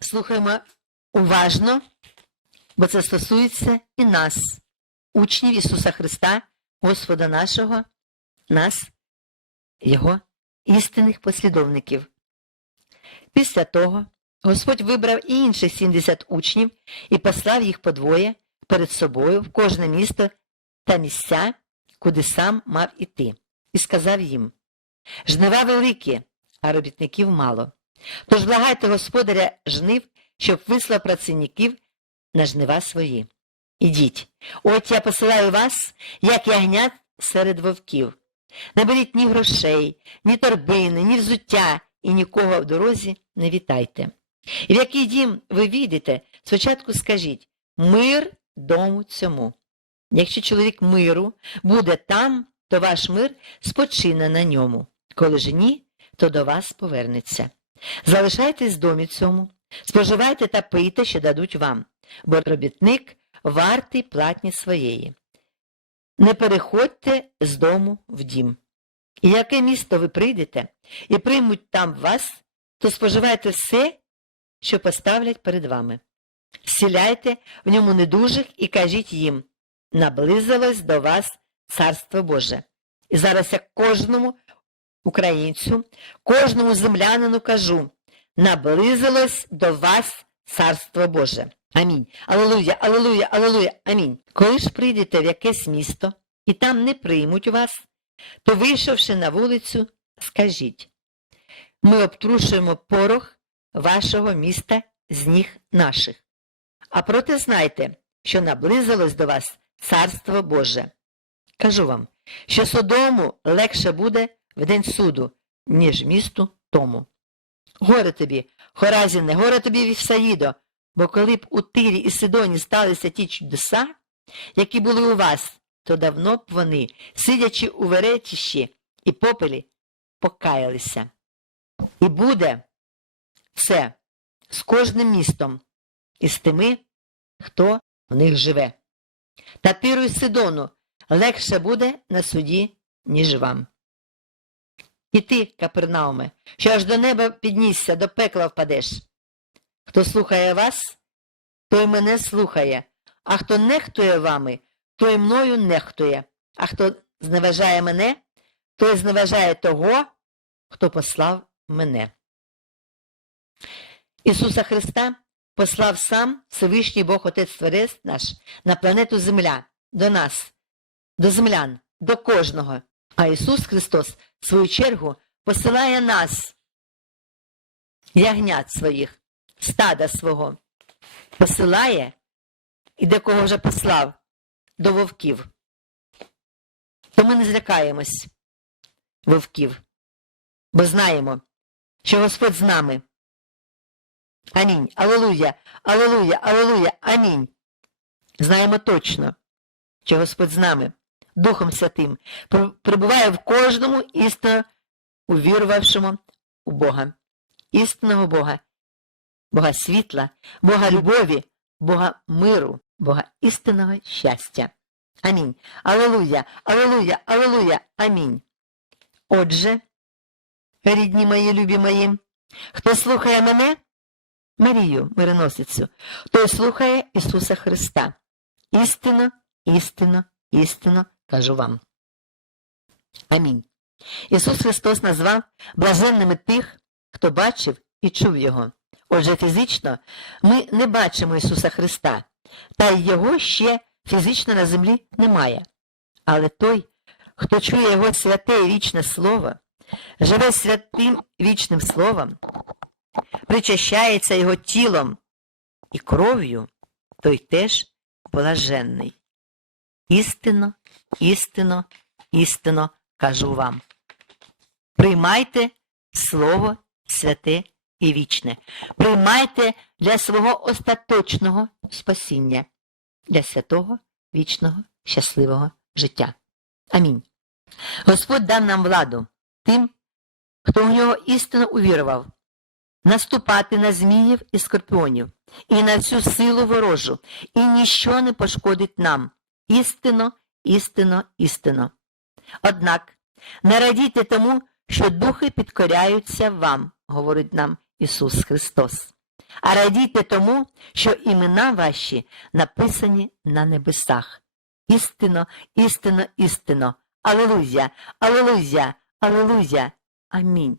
Слухаємо уважно, бо це стосується і нас, учнів Ісуса Христа, Господа нашого, нас, Його істинних послідовників. Після того Господь вибрав і інших 70 учнів і послав їх подвоє перед собою в кожне місто та місця, куди сам мав іти, і сказав їм: Жнива великі, а робітників мало. Тож благайте господаря жнив, щоб вислав працівників на жнива свої. Ідіть, от я посилаю вас, як ягнят серед вовків. Не беріть ні грошей, ні торбини, ні взуття, і нікого в дорозі не вітайте. І в який дім ви війдете, спочатку скажіть мир дому цьому. Якщо чоловік миру буде там, то ваш мир спочине на ньому. Коли ж ні, то до вас повернеться. Залишайтесь в домі цьому, споживайте та пийте, що дадуть вам, бо робітник вартий платні своєї. Не переходьте з дому в дім. І яке місто ви прийдете, і приймуть там вас, то споживайте все, що поставлять перед вами. Зціляйте в ньому недужих і кажіть їм, наблизилось до вас Царство Боже. І зараз я кожному українцю, кожному землянину кажу, наблизилось до вас Царство Боже. Амінь. Алелуя, алелуя, алелуя, амінь. Коли ж прийдете в якесь місто, і там не приймуть вас, то, вийшовши на вулицю, скажіть, ми обтрушуємо порох вашого міста з ніг наших. А проте знайте, що наблизилось до вас Царство Боже. Кажу вам, що Содому легше буде в день суду, ніж місту тому. Горе тобі, Хоразіне, горе тобі Віфсаїдо, бо коли б у Тирі і Сидоні сталися ті чудеса, які були у вас, то давно б вони, сидячи у веретищі і попелі, покаялися. І буде це з кожним містом і з тими, хто в них живе. Та Тиру і Сидону легше буде на суді, ніж вам. І ти, Капернауме, що аж до неба піднісся, до пекла впадеш. Хто слухає вас, той мене слухає, а хто нехтує вами, той мною нехтує, а хто зневажає мене, той зневажає того, хто послав мене. Ісуса Христа послав сам Всевишній Бог Отець Творець наш на планету Земля, до нас, до землян, до кожного. А Ісус Христос, в свою чергу, посилає нас, ягнят своїх, стада свого, посилає і до кого вже послав, до вовків. То ми не злякаємось вовків, бо знаємо, що Господь з нами. Амінь. Алелуя, алелуя, алелуя, амінь. Знаємо точно, що Господь з нами, Духом Святим, прибуває в кожному істинно увірувавшому у Бога, істинного Бога, Бога світла, Бога любові, Бога миру, Бога істинного щастя. Амінь. Алелуя, алелуя, алелуя, амінь. Отже, рідні мої, любі мої, хто слухає мене, Марію, мироносицю, той слухає Ісуса Христа. Істинно, істинно, істинно кажу вам. Амінь. Ісус Христос назвав блаженними тих, хто бачив і чув Його. Отже, фізично ми не бачимо Ісуса Христа, та й Його ще фізично на землі немає. Але той, хто чує Його святе і вічне Слово, живе святим вічним Словом, причащається його тілом і кров'ю, той теж блаженний. Істинно, істинно, істинно кажу вам. Приймайте Слово святе і вічне. Приймайте для свого остаточного спасіння, для святого, вічного, щасливого життя. Амінь. Господь дав нам владу тим, хто в нього істинно увірував наступати на зміїв і скорпіонів, і на цю силу ворожу, і ніщо не пошкодить нам. Істинно, істинно, істинно. Однак не радійте тому, що духи підкоряються вам, говорить нам Ісус Христос. а радійте тому, що імена ваші написані на небесах. Істинно, істинно, істинно. Алелузя, алелузя, алелузя. Амінь.